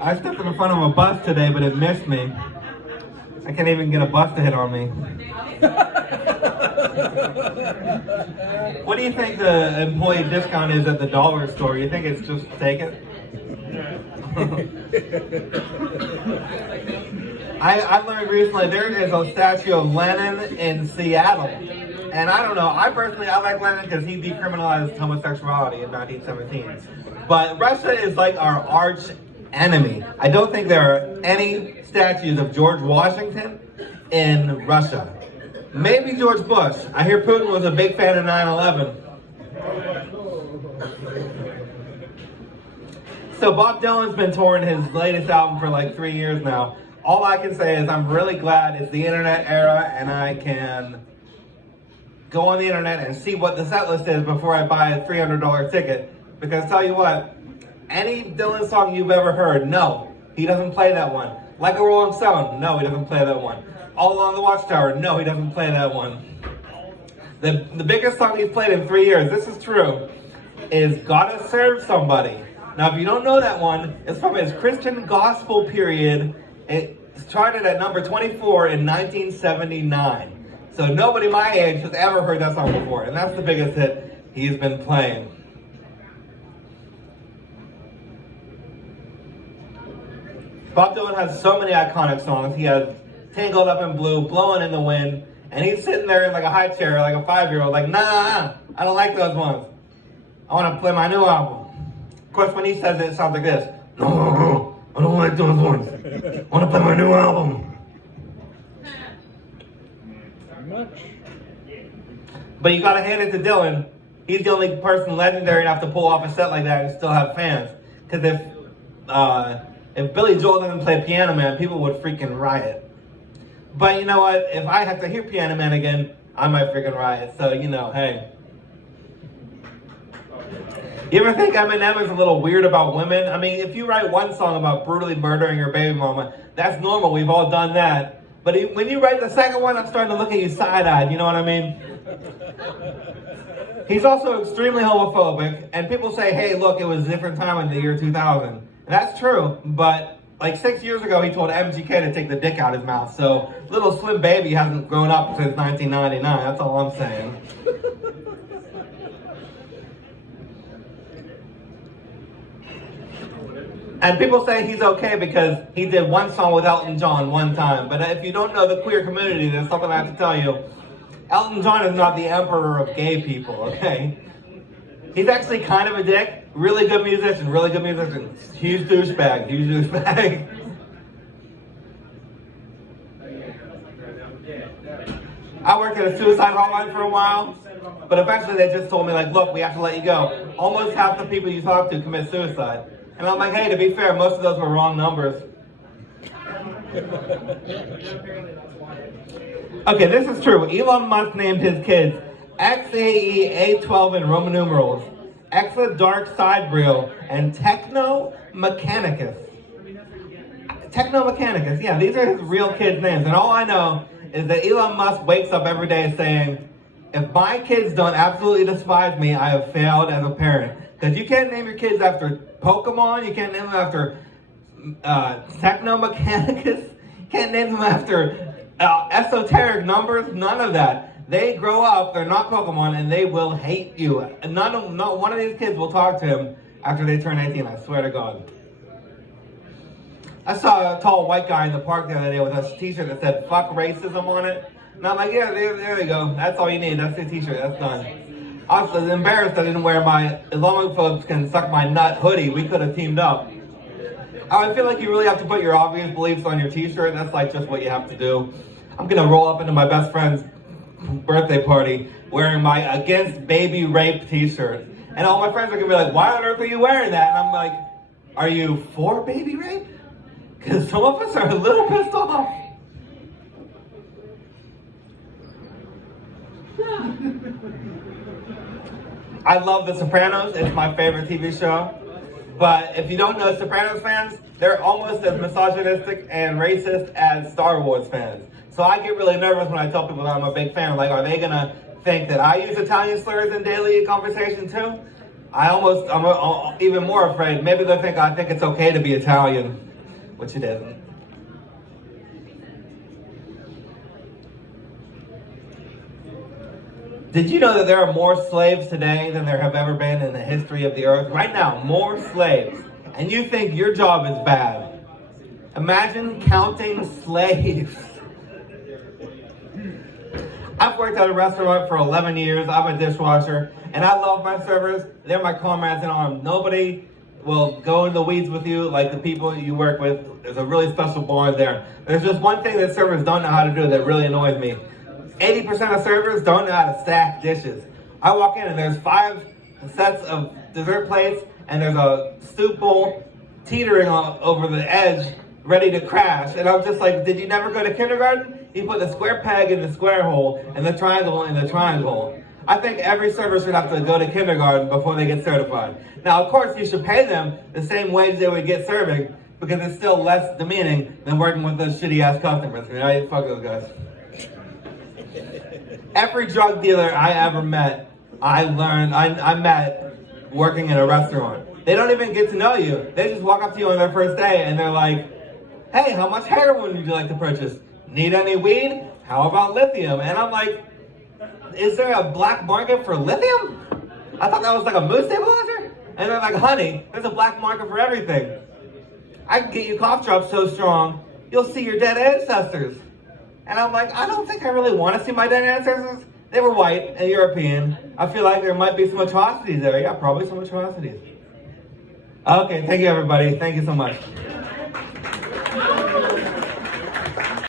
I stepped in front of a bus today, but it missed me. I can't even get a bus to hit on me. What do you think the employee discount is at the dollar store? You think it's just take it? I learned recently there is a statue of Lenin in Seattle. And I don't know, I like Lenin because he decriminalized homosexuality in 1917. But Russia is like our arch enemy. I don't think there are any statues of George Washington in Russia. Maybe George Bush. I hear Putin was a big fan of 9/11. So Bob Dylan's been touring his latest album for like 3 years now. All I can say is I'm really glad it's the internet era and I can go on the internet and see what the set list is before I buy a $300 ticket. Because tell you what, any Dylan song you've ever heard, no, he doesn't play that one. Like a Rolling Stone, no, he doesn't play that one. All Along the Watchtower, no, he doesn't play that one. The biggest song he's played in 3 years, this is true, is Gotta Serve Somebody. Now, if you don't know that one, it's from his Christian gospel period. It charted at number 24 in 1979. So nobody my age has ever heard that song before, and that's the biggest hit he's been playing. Bob Dylan has so many iconic songs. He has Tangled Up in Blue, Blowing in the Wind, and he's sitting there in like a high chair, like a 5-year-old, like, nah, I don't like those ones. I want to play my new album. Of course, when he says it, it sounds like this. No, I don't like those ones. I want to play my new album. But you gotta hand it to Dylan. He's the only person legendary enough to pull off a set like that and still have fans. Because if Billy Joel didn't play Piano Man, people would freaking riot. But you know what? If I have to hear Piano Man again, I might freaking riot. So, you know, hey. You ever think Eminem is a little weird about women? I mean, if you write one song about brutally murdering your baby mama, that's normal. We've all done that. But when you write the second one, I'm starting to look at you side-eyed. You know what I mean? He's also extremely homophobic. And people say, hey, look, it was a different time in the year 2000. And that's true. But like 6 years ago, he told MGK to take the dick out of his mouth. So little Slim Baby hasn't grown up since 1999. That's all I'm saying. And people say he's okay because he did one song with Elton John one time. But if you don't know the queer community, there's something I have to tell you. Elton John is not the emperor of gay people, okay? He's actually kind of a dick. Really good musician, really good musician. Huge douchebag, huge douchebag. I worked at a suicide hotline for a while. But eventually they just told me, like, look, we have to let you go. Almost half the people you talk to commit suicide. And I'm like, hey, to be fair, most of those were wrong numbers. Okay, this is true. Elon Musk named his kids XAE-A12 in Roman numerals, Exa Dark Sidereal, and Techno Mechanicus. Techno Mechanicus, yeah, these are his real kids' names. And all I know is that Elon Musk wakes up every day saying, if my kids don't absolutely despise me, I have failed as a parent. Because you can't name your kids after Pokemon, you can't name them after Techno Mechanicus, you can't name them after esoteric numbers, none of that. They grow up, they're not Pokemon, and they will hate you. And not one of these kids will talk to him after they turn 18, I swear to God. I saw a tall white guy in the park the other day with a t-shirt that said, fuck racism on it. And I'm like, yeah, there you go. That's all you need. That's the t-shirt. That's done. I was embarrassed I didn't wear my Islamophobes can suck my nut hoodie. We could have teamed up. I feel like you really have to put your obvious beliefs on your t-shirt. That's like just what you have to do. I'm going to roll up into my best friend's birthday party wearing my Against Baby Rape t-shirt. And all my friends are going to be like, why on earth are you wearing that? And I'm like, are you for baby rape? Because some of us are a little pissed off. I love The Sopranos. It's my favorite TV show. But if you don't know Sopranos fans, they're almost as misogynistic and racist as Star Wars fans. So I get really nervous when I tell people that I'm a big fan. Like, are they going to think that I use Italian slurs in daily conversation too? I'm even more afraid. Maybe they'll think I think it's okay to be Italian. which it isn't. Did you know that there are more slaves today than there have ever been in the history of the earth? Right now, more slaves. And you think your job is bad. Imagine counting slaves. I've worked at a restaurant for 11 years. I'm a dishwasher. And I love my servers. They're my comrades in arms. Nobody will go in the weeds with you like the people you work with. There's a really special bond there. There's just one thing that servers don't know how to do that really annoys me. 80% of servers don't know how to stack dishes. I walk in and there's 5 sets of dessert plates and there's a soup bowl teetering over the edge, ready to crash. And I'm just like, did you never go to kindergarten? You put the square peg in the square hole and the triangle in the triangle hole. I think every server should have to go to kindergarten before they get certified. Now, of course, you should pay them the same wage they would get serving because it's still less demeaning than working with those shitty-ass customers. Right? Fuck those guys. Every drug dealer I ever met, I met working in a restaurant. They don't even get to know you. They just walk up to you on their first day and they're like, hey, how much heroin would you like to purchase? Need any weed? How about lithium? And I'm like, is there a black market for lithium? I thought that was like a mood stabilizer. And they're like, honey, there's a black market for everything. I can get you cough drops so strong, you'll see your dead ancestors. And I'm like, I don't think I really want to see my dead ancestors. They were white and European. I feel like there might be some atrocities there. Yeah, probably some atrocities. Okay, thank you everybody. Thank you so much.